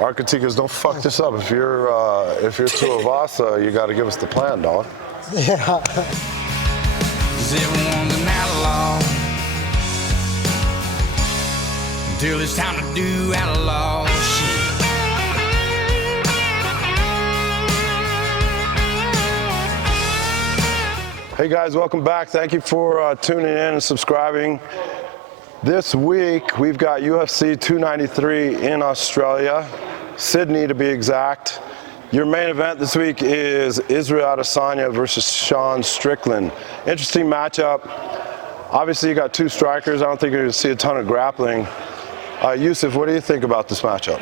Arcatikas, don't fuck this up. If you're Tuivasa, you got to give us the plan, dog. Yeah. 'Cause everyone's an outlaw until it's time to do outlaw shit. Hey guys, welcome back. Thank you for tuning in and subscribing. This week we've got UFC 293 in Australia, Sydney to be exact. Your main event this week is Israel Adesanya versus Sean Strickland. Interesting matchup. Obviously you got two strikers. I don't think you're going to see a ton of grappling. Youssef, what do you think about this matchup?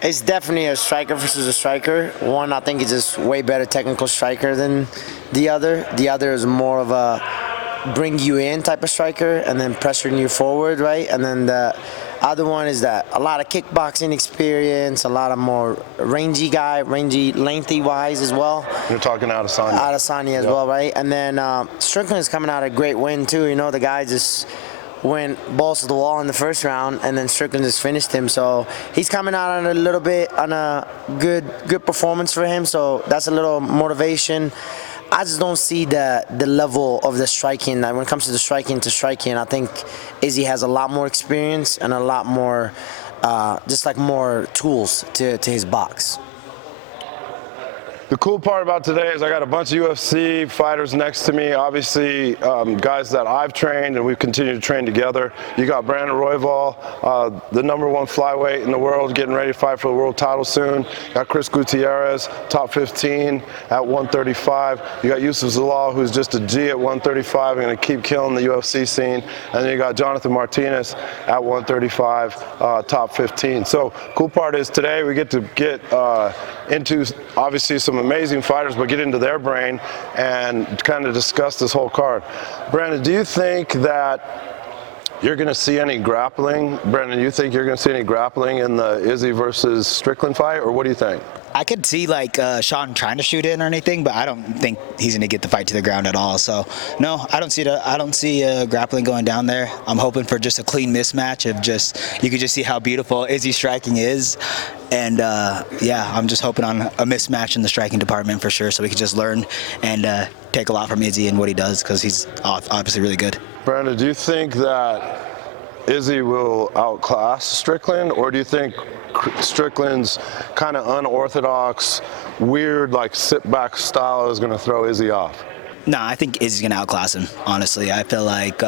It's definitely a striker versus a striker. One, I think, is just way better technical striker than the other. The other is more of a bring you in type of striker and then pressuring you forward, right? And then the other one is that a lot of kickboxing experience, a lot of more rangy guy, lengthy wise as well. You're talking Adesanya. Adesanya as well, right? And then Strickland's coming out a great win too. You know, the guy just went balls to the wall in the first round, and then Strickland just finished him. So he's coming out on a good performance for him. So that's a little motivation. I just don't see the level of the striking. When it comes to the striking, I think Izzy has a lot more experience and a lot more, just like more tools to his box. The cool part about today is I got a bunch of UFC fighters next to me, obviously guys that I've trained and we've continued to train together. You got Brandon Royval, the #1 flyweight in the world, getting ready to fight for the world title soon. You got Chris Gutierrez, top 15 at 135. You got Youssef Zalal, who's just a G at 135 and going to keep killing the UFC scene. And then you got Jonathan Martinez at 135, top 15. So cool part is today we get to get into obviously some amazing fighters, but get into their brain and kind of discuss this whole card. Brandon, do you think that you're going to see any grappling? Brandon, you think you're going to see any grappling in the Izzy versus Strickland fight, or what do you think? I could see like Sean trying to shoot in or anything, but I don't think he's going to get the fight to the ground at all. So no, I don't see grappling going down there. I'm hoping for just a clean mismatch of just you could just see how beautiful Izzy's striking is, and yeah, I'm just hoping on a mismatch in the striking department for sure, so we can just learn and take a lot from Izzy and what he does because he's obviously really good. Brandon, do you think that Izzy will outclass Strickland, or do you think Strickland's kind of unorthodox, weird, like sit-back style is going to throw Izzy off? No, I think Izzy's gonna outclass him. Honestly, I feel like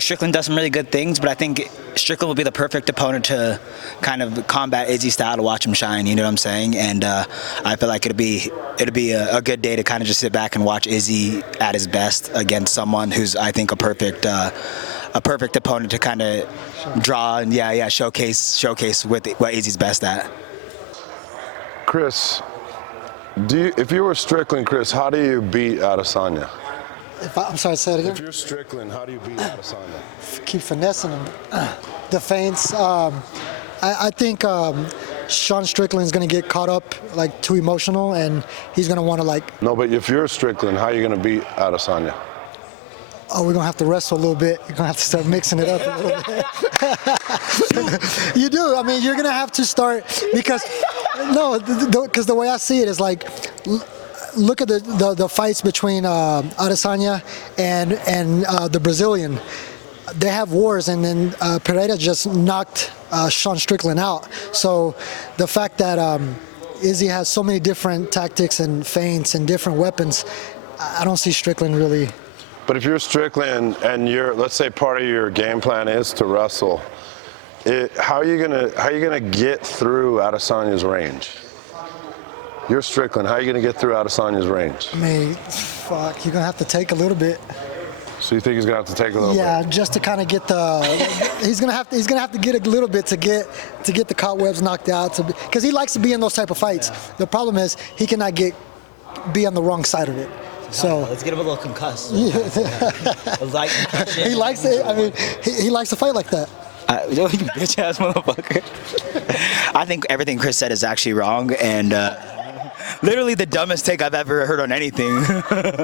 Strickland does some really good things, but I think Strickland will be the perfect opponent to kind of combat Izzy's style to watch him shine. You know what I'm saying? And I feel like it'll be a good day to kind of just sit back and watch Izzy at his best against someone who's, I think, a perfect opponent to kind of draw and showcase what Izzy's best at. Chris, if you were Strickland, Chris, how do you beat Adesanya? I'm sorry, say it again. If you're Strickland, how do you beat Adesanya? Keep finessing him. The feints. I think Sean Strickland's going to get caught up, like, too emotional, and he's going to want to, like... No, but if you're Strickland, how are you going to beat Adesanya? Oh, we're going to have to wrestle a little bit. You're going to have to start mixing it up a little bit. You do. I mean, you're going to have to start because, no, because the way I see it is like, look at the fights between Adesanya and the Brazilian. They have wars, and then Pereira just knocked Sean Strickland out. So the fact that Izzy has so many different tactics and feints and different weapons, I don't see Strickland really. But if you're Strickland and let's say part of your game plan is to wrestle, how are you gonna get through Adesanya's range? You're Strickland. How are you gonna get through Adesanya's range? I mean, fuck, you're gonna have to take a little bit. So you think he's gonna have to take a little bit? Yeah, just to kind of get he's gonna have to get a little bit to get the cobwebs knocked out, because he likes to be in those type of fights. Yeah. The problem is he cannot be on the wrong side of it. So let's get him a little concussed. He likes it. I mean, he likes to fight like that. You bitch ass motherfucker. I think everything Chris said is actually wrong, and Literally the dumbest take I've ever heard on anything.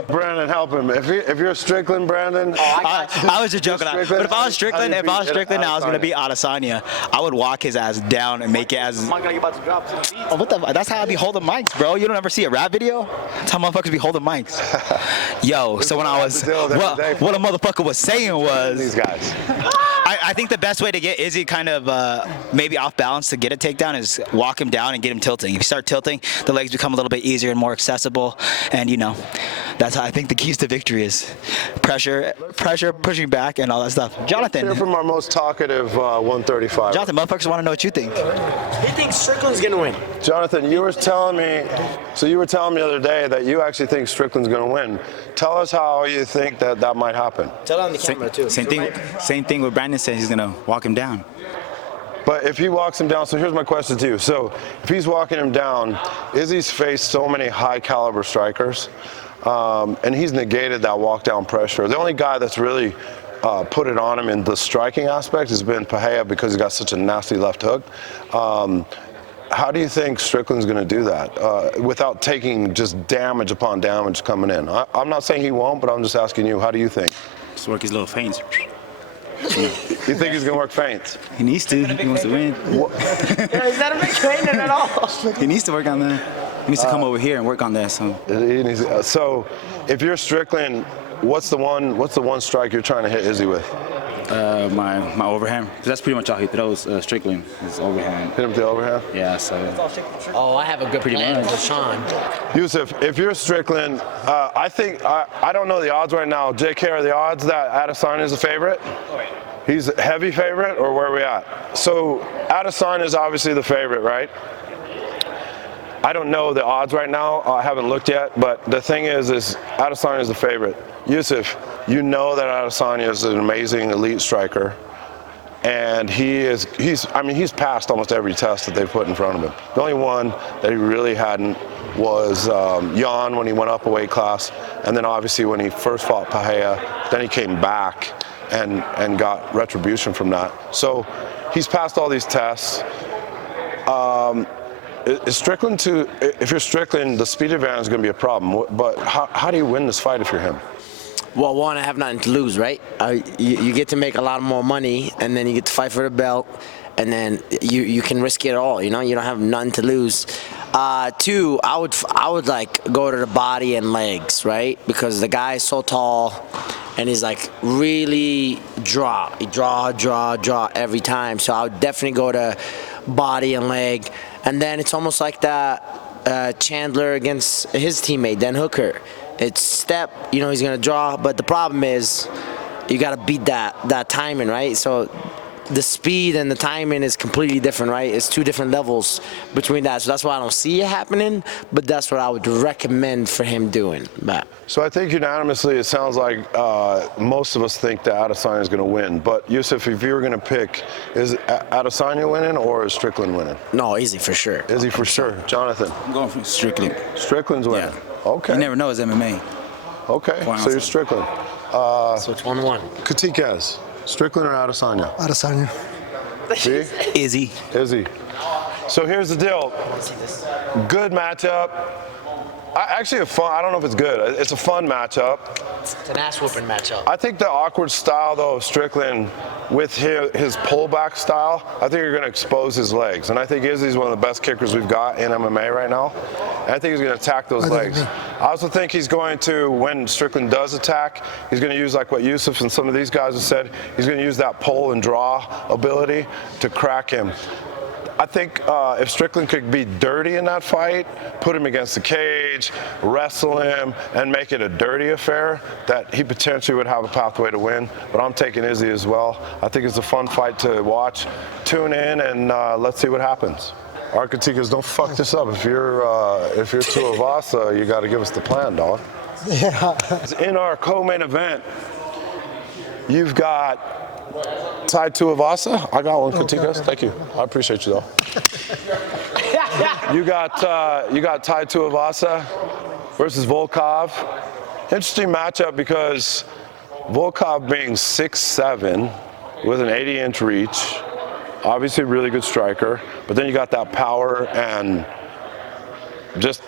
Brandon, help him. If you're Strickland, Brandon. I was just joking. But if I was Strickland, how do you beat I was going to Adesanya? beat Adesanya, I would walk his ass down and make it as. Oh, what the? That's how I be holding mics, bro. You don't ever see a rap video? That's how motherfuckers be holding mics. Yo, so when I was, what a motherfucker was saying was. These guys. I think the best way to get Izzy kind of maybe off balance to get a takedown is walk him down and get him tilting. If you start tilting, the legs become a little bit easier and more accessible. And, you know, that's how I think the keys to victory is. Pressure, pushing back, and all that stuff. Jonathan. Hear from our most talkative 135. Jonathan, motherfuckers want to know what you think. He thinks Strickland's going to win. Jonathan, you were telling me the other day that you actually think Strickland's going to win. Tell us how you think that might happen. Tell it on the camera, too. Same thing with Brandon said. He's gonna walk him down. But if he walks him down, so here's my question to you. So if he's walking him down, Izzy's faced so many high caliber strikers, and he's negated that walk down pressure. The only guy that's really put it on him in the striking aspect has been Pereira because he's got such a nasty left hook. How do you think Strickland's going to do that without taking just damage upon damage coming in? I'm not saying he won't, but I'm just asking you, how do you think? Just work his little feints. You think he's going to work feints? He needs to. He wants to win. Is that a big training at all? He needs to work on that. He needs to come over here and work on that. So if you're Strickland, what's the one strike you're trying to hit Izzy with? My overhand. 'Cause that's pretty much all he throws. Strickland is overhand. Hit him with the overhand? Yeah. So. Oh, I have a good plan for Sean. Yusuf, if you're Strickland, I think, I don't know the odds right now. JK, are the odds that Adesanya is a favorite? He's a heavy favorite, or where are we at? So Adesanya is obviously the favorite, right? I don't know the odds right now. I haven't looked yet, but the thing is Adesanya is the favorite. Yusuf, you know that Adesanya is an amazing elite striker, and he's passed almost every test that they've put in front of him. The only one that he really hadn't was Jan when he went up a weight class, and then obviously when he first fought Pereira, then he came back and got retribution from that. So he's passed all these tests. Is Strickland if you're Strickland, the speed advantage is going to be a problem. But how do you win this fight if you're him? Well, one, I have nothing to lose, right? You get to make a lot more money, and then you get to fight for the belt, and then you can risk it all. You know, you don't have nothing to lose. Two, I would like go to the body and legs, right? Because the guy is so tall, and he's like really draw every time. So I would definitely go to body and leg, and then it's almost like that Chandler against his teammate Dan Hooker. It's step, you know, he's gonna draw, but the problem is you gotta beat that timing, right? So the speed and the timing is completely different, right? It's two different levels between that. So that's why I don't see it happening, but that's what I would recommend for him doing. So I think unanimously it sounds like most of us think that Adesanya is going to win. But Yusuf, if you were going to pick, is Adesanya winning or is Strickland winning? No, Izzy for sure. Izzy for sure. Jonathan? I'm going for Strickland. Strickland's winning? Yeah. Okay. You never know it's MMA. Okay, so you're Strickland. So it's 1-1. Gutierrez, Strickland or Adesanya? Adesanya. See? Izzy. So here's the deal. Good matchup. Actually, I don't know if it's good. It's a fun matchup. It's an ass-whooping matchup. I think the awkward style, though, of Strickland with his pullback style, I think you're going to expose his legs. And I think Izzy's one of the best kickers we've got in MMA right now. And I think he's going to attack those legs. I also think he's going to, when Strickland does attack, he's going to use, like what Youssef and some of these guys have said, he's going to use that pull and draw ability to crack him. I think if Strickland could be dirty in that fight, put him against the cage, wrestle him, and make it a dirty affair, that he potentially would have a pathway to win. But I'm taking Izzy as well. I think it's a fun fight to watch. Tune in and let's see what happens. Arcatikas, don't fuck this up. If you're Tuivasa, you got to give us the plan, dog. Yeah. In our co-main event, you've got Tai Tuivasa. I got one, Katikas. Thank you. I appreciate you, though. You got Tai Tuivasa versus Volkov. Interesting matchup because Volkov being 6'7" with an 80-inch reach, obviously a really good striker, but then you got that power and just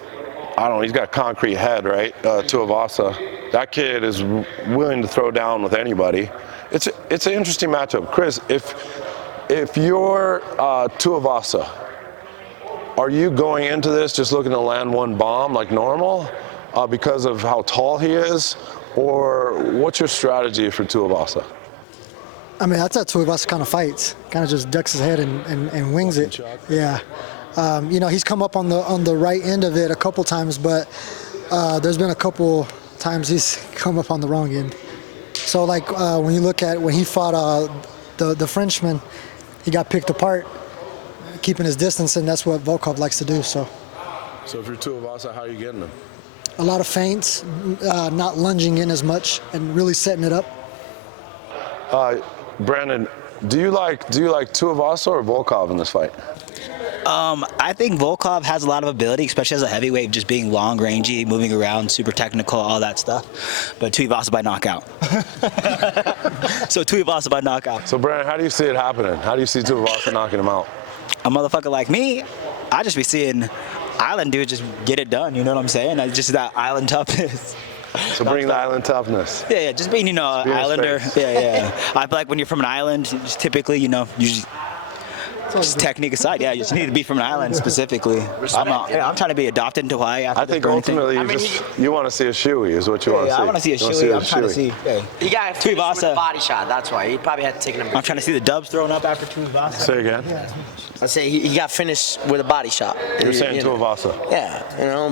I don't know, he's got a concrete head, right? Tuivasa. That kid is willing to throw down with anybody. It's an interesting matchup. Chris, if you're Tuivasa, are you going into this just looking to land one bomb like normal because of how tall he is? Or what's your strategy for Tuivasa? I mean, that's how Tuivasa kind of fights. Kind of just ducks his head and wings it. Yeah. You know, he's come up on the right end of it a couple times, but there's been a couple times he's come up on the wrong end. So, like, when you look at when he fought the Frenchman, he got picked apart, keeping his distance, and that's what Volkov likes to do. So if you're Tuivasa, how are you getting him? a lot of feints, not lunging in as much, and really setting it up. Brandon, do you like Tuivasa or Volkov in this fight? I think Volkov has a lot of ability, especially as a heavyweight, just being long, rangy, moving around, super technical, all that stuff. But Tuivasa by knockout. So Tuivasa by knockout. So Brandon, how do you see it happening? How do you see Tuivasa knocking him out? A motherfucker like me, I just be seeing island dude just get it done. You know what I'm saying? It's just that island toughness. So bring the island toughness. Yeah, just being, an islander. Yeah. I feel like when you're from an island, just typically, you just technique aside, you just need to be from an island specifically. I'm trying to be adopted into Hawaii. I think ultimately you want to see a shoey is what you want to see. I want to see a shoey. I'm trying to see. He got Tuivasa with a body shot. That's why he probably had to take him. I'm trying to see the dubs thrown up after Tuivasa. Say again. I say he got finished with a body shot. You're saying Tuivasa. Yeah,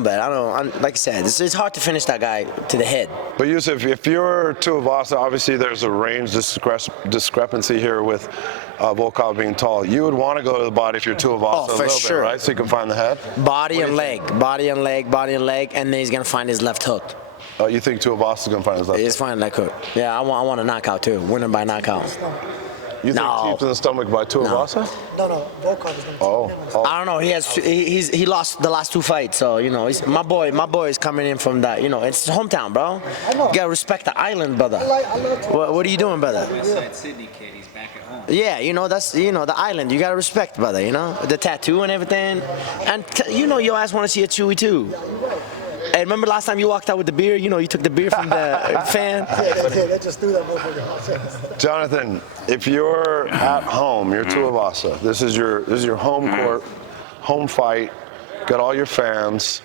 but like I said, it's hard to finish that guy to the head. But Youssef, if you're Tuivasa, obviously there's a range discrepancy here with Volkov being tall. You would want to go to the body if you're Tuivasa a little bit, right? So you can find the head? Body and leg, and then he's going to find his left hook. Oh, you think Tuivasa's going to find his left hook? He's finding that hook. Yeah, I want a knockout too. Winner by knockout. You think teeth in the stomach by Tuivasa? No, Volkov is going to I don't know. He lost the last two fights, so my boy is coming in from that. It's his hometown, bro. I know. You gotta respect the island, brother. I love What are you doing, brother? Westside Sydney kid, he's back at home. Yeah, that's the island. You gotta respect, brother. The tattoo and everything, and your ass want to see a Chewy too. Hey, remember last time you walked out with the beer? You took the beer from the fan. They just threw that motherfucker. Jonathan, if you're at home, you're Tuivasa. This is your home court, home fight. Got all your fans.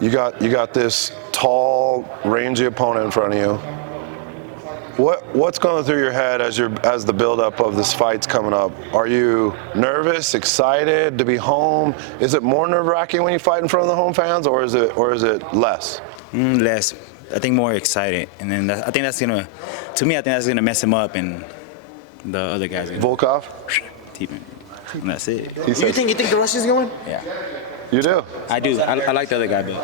You got this tall, rangy opponent in front of you. What's going through your head as the buildup of this fight's coming up? Are you nervous, excited to be home? Is it more nerve-wracking when you fight in front of the home fans, or is it less? Less. I think more excited, and then I think that's gonna mess him up, and the other guys. Volkov? And that's it. You think the Russians going? Yeah. You do? I do. I like the other guy, but.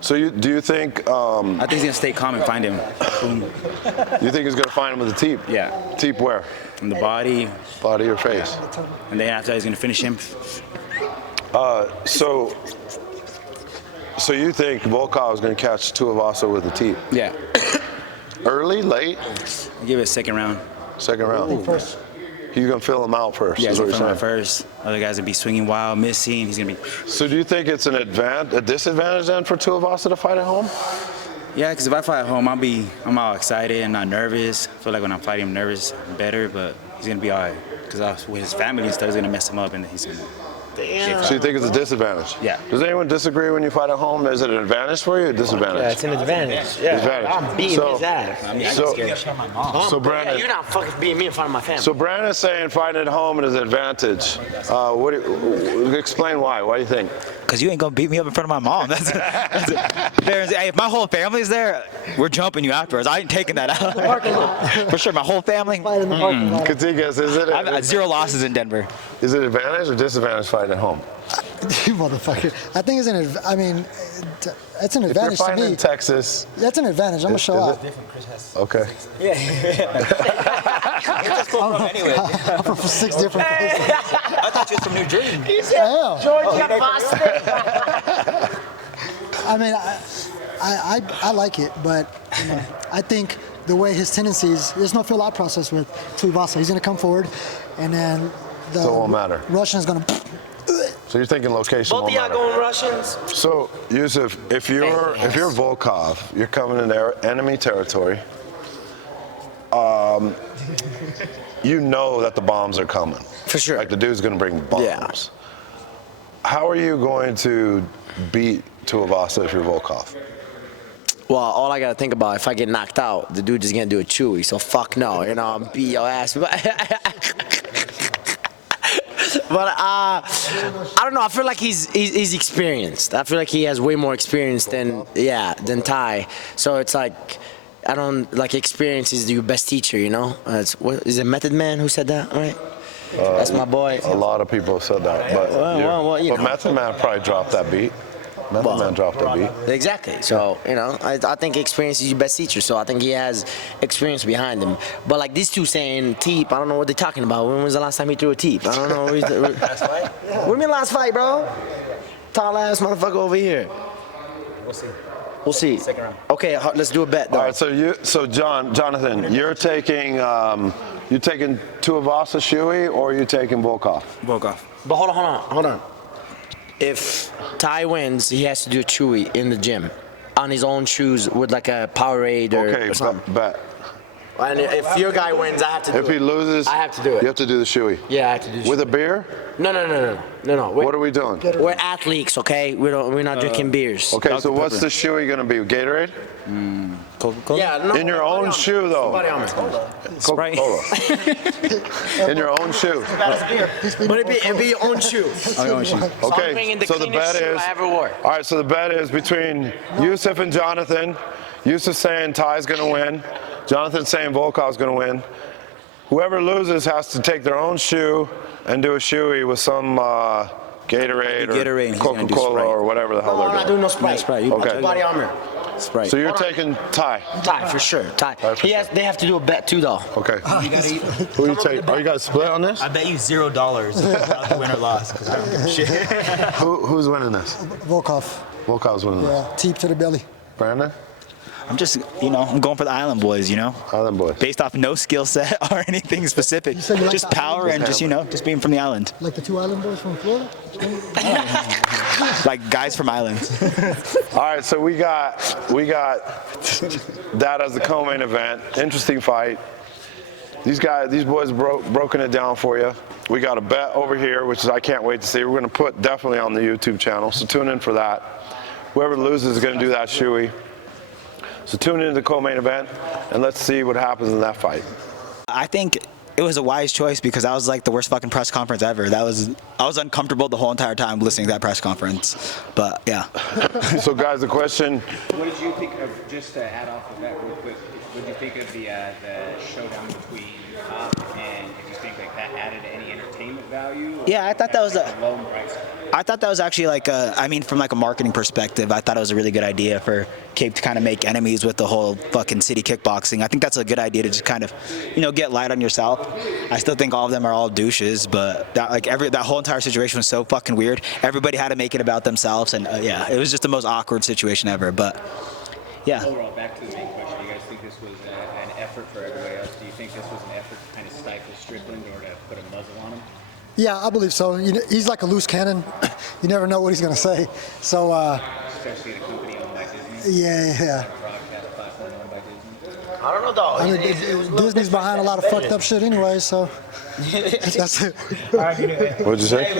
So do you think? I think he's gonna stay calm and find him. Boom. You think he's gonna find him with a teep? Yeah. Teep where? In the body. Body or face? And then after that, he's gonna finish him. So you think Volkov is gonna catch Tuivasa with a teep? Yeah. Early, late? I'll give it a second round. Second round. First. He's gonna fill him out first. Yeah, is he's what gonna you're fill him saying. out first. Other guys will be swinging wild, missing. He's gonna be. So do you think it's a disadvantage then for Tuivasa to fight at home? Yeah, because if I fight at home, I'm all excited and not nervous. I feel like when I'm fighting, I'm nervous, better, but he's gonna be all right. Because with his family and stuff, it's gonna mess him up, and he's gonna. So you think it's a disadvantage? Yeah. Does anyone disagree when you fight at home? Is it an advantage for you or a disadvantage? Yeah, it's an advantage. Yeah, Advantage. I'm beating his ass. I mean, I So- get scared to show my mom. So Brandon, Yeah, you're not fucking beating me in front of my family. so Brandon's saying fighting at home is an advantage. Explain why. Why do you think? Because you ain't going to beat me up in front of my mom. That's hey, if my whole family's there, we're jumping you afterwards. I ain't taking that out. For sure, my whole family. Fight in the parking lot. Katikas, I've had 0 losses in Denver. is it advantage or disadvantage fighting at home? You motherfucker. I think it's it's an If you're advantage to fighting me. in Texas, That's an advantage. I'm gonna show is up. it? Okay. I'm from 6 different places. I thought you was from New Jersey. I am. Georgia, Boston. I mean, I like it, but I think the way his tendencies, there's no feel out process with Tuivasa. He's gonna come forward, and then the So it won't matter. Russian is gonna So you're thinking location. Both of y'all going Russians? So Youssef, if you're Volkov, you're coming in there, enemy territory. You know that the bombs are coming. For sure. Like the dude's gonna bring bombs. Yeah. How are you going to beat Tuivasa if you're Volkov? Well, all I gotta think about, if I get knocked out, the dude is gonna do a chewy. So fuck no, you know, I'm beat your ass. But I don't know. I feel like he's experienced. I feel like he has way more experience than Ty. So it's like, I don't like, experience is your best teacher. You know, what is it, Method Man who said that, right? That's my boy. A lot of people have said that, but but Method Man probably dropped that beat. Method Man dropped that beat. Exactly. So, you know, I think experience is your best teacher. So I think he has experience behind him. But like these two saying teep, I don't know what they're talking about. When was the last time he threw a teep? I don't know. Last fight? What do you mean last fight, bro? Tall ass motherfucker over here. We'll see. We'll see. Second round. Okay, let's do a bet though. All right, so Jonathan, you're taking Tuivasa Shuey, or you taking Volkov? Volkov. But hold on. If Ty wins, he has to do a chewy in the gym on his own shoes with like a Powerade or something. Bet. And if your guy wins, I have to do it. If he loses, I have to do it. You have to do the Shuey. Yeah, I have to do the With a beer? No. What are we doing? We're athletes, okay? We're not drinking beers. Okay, so what's the Shuey gonna be? Gatorade? Coca-Cola? Yeah, no. In your own shoe, though. Coca-Cola. In your own shoe. But it'd be your own shoe. Okay, so the bet is. I ever wore. All right, so the bet is between Youssef and Jonathan. Youssef saying Ty's gonna win. Jonathan saying Volkov's gonna win. Whoever loses has to take their own shoe and do a shoey with some Gatorade or Coca-Cola or whatever the hell they're I'm doing. not doing no Sprite. Okay. Body armor. Sprite. So you're taking Ty. Ty, for sure. Ty. They have to do a bet too, though. Okay. You gotta eat. Who you take? Are you guys split on this? I bet you $0 about the win or loss because I don't give a shit. Who's winning this? Volkov. Volkov's winning this. Yeah, teep to the belly. Brandon? I'm just, I'm going for the Island Boys, Island Boys. based off no skill set or anything specific. You said you like Just the power and just, just being from the island. Like the two island boys from Florida? Like guys from islands. All right, so we got that as the co-main event. Interesting fight. These boys broken it down for you. We got a bet over here, which is I can't wait to see. We're gonna put definitely on the YouTube channel, so tune in for that. Whoever loses is gonna do that shoey. So tune into the co-main event, and let's see what happens in that fight. I think it was a wise choice because that was like the worst fucking press conference ever. I was uncomfortable the whole entire time listening to that press conference. But yeah. So guys, the question. What did you think of, just to add off of that real quick, what did you think of the showdown between Cobb and if you think like that added any entertainment value? Yeah, I thought that was low price. I thought that was actually from like a marketing perspective, I thought it was a really good idea for Cape to kind of make enemies with the whole fucking city kickboxing. I think that's a good idea to just kind of, get light on yourself. I still think all of them are all douches, but that whole entire situation was so fucking weird. Everybody had to make it about themselves, and it was just the most awkward situation ever. But yeah. Overall, back to the main question. Do you guys think this was an effort for everybody else? Do you think this was an effort to kind of stifle Strickland or to put a muzzle on him? Yeah, I believe so. He's like a loose cannon. You never know what he's going to say. So, Especially in a company owned by Disney. Yeah. Broadcast platform owned by Disney. I don't know, though. I mean, Disney's behind a lot of fucked up shit anyway, so that's it. What'd you say?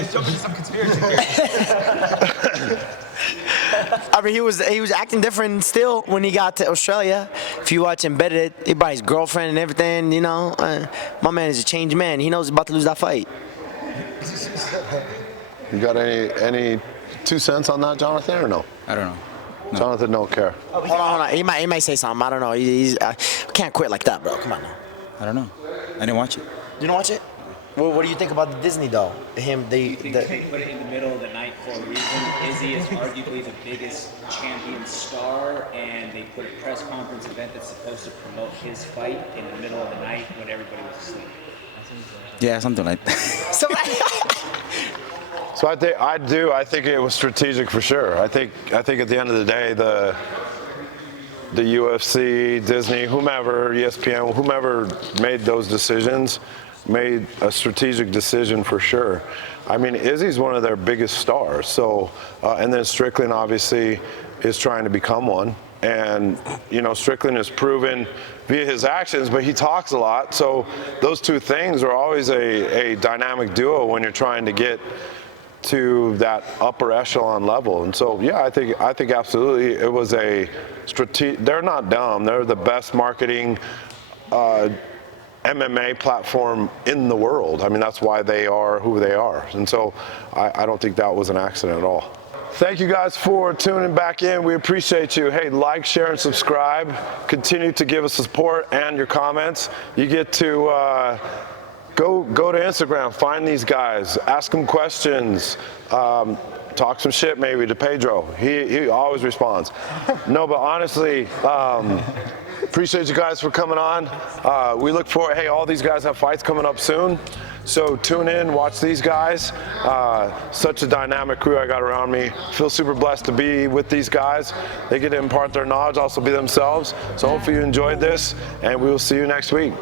I mean, he was acting different still when he got to Australia. If you watch Embedded, he brought his girlfriend and everything, My man is a changed man. He knows he's about to lose that fight. You got any 2 cents on that, Jonathan, or no? I don't know. No. Jonathan don't care. Hold on. He might say something. I don't know. He's can't quit like that, bro. Come on now. I don't know. I didn't watch it. You don't watch it? Well, what do you think about the Disney though? I think they put it in the middle of the night for a reason. Izzy is arguably the biggest champion star, and they put a press conference event that's supposed to promote his fight in the middle of the night when everybody was asleep. Yeah, something like that. So I think it was strategic for sure. I think at the end of the day, the UFC, Disney, whomever, ESPN, whomever made those decisions made a strategic decision for sure. I mean, Izzy's one of their biggest stars. So, and then Strickland obviously is trying to become one. And, you know, Strickland has proven via his actions, but he talks a lot. So those two things are always a dynamic duo when you're trying to get to that upper echelon level. And so, yeah, I think absolutely it was a strategic. They're not dumb. They're the best marketing MMA platform in the world. I mean, that's why they are who they are. And so I don't think that was an accident at all. Thank you guys for tuning back in. We appreciate you. Hey, like, share, and subscribe. Continue to give us support and your comments. You get to go to Instagram, find these guys, ask them questions, talk some shit maybe to Pedro. He always responds. No, but honestly, appreciate you guys for coming on. We look forward, hey, all these guys have fights coming up soon. So tune in, watch these guys. Such a dynamic crew I got around me. Feel super blessed to be with these guys. They get to impart their knowledge, also be themselves. So hopefully you enjoyed this, and we will see you next week.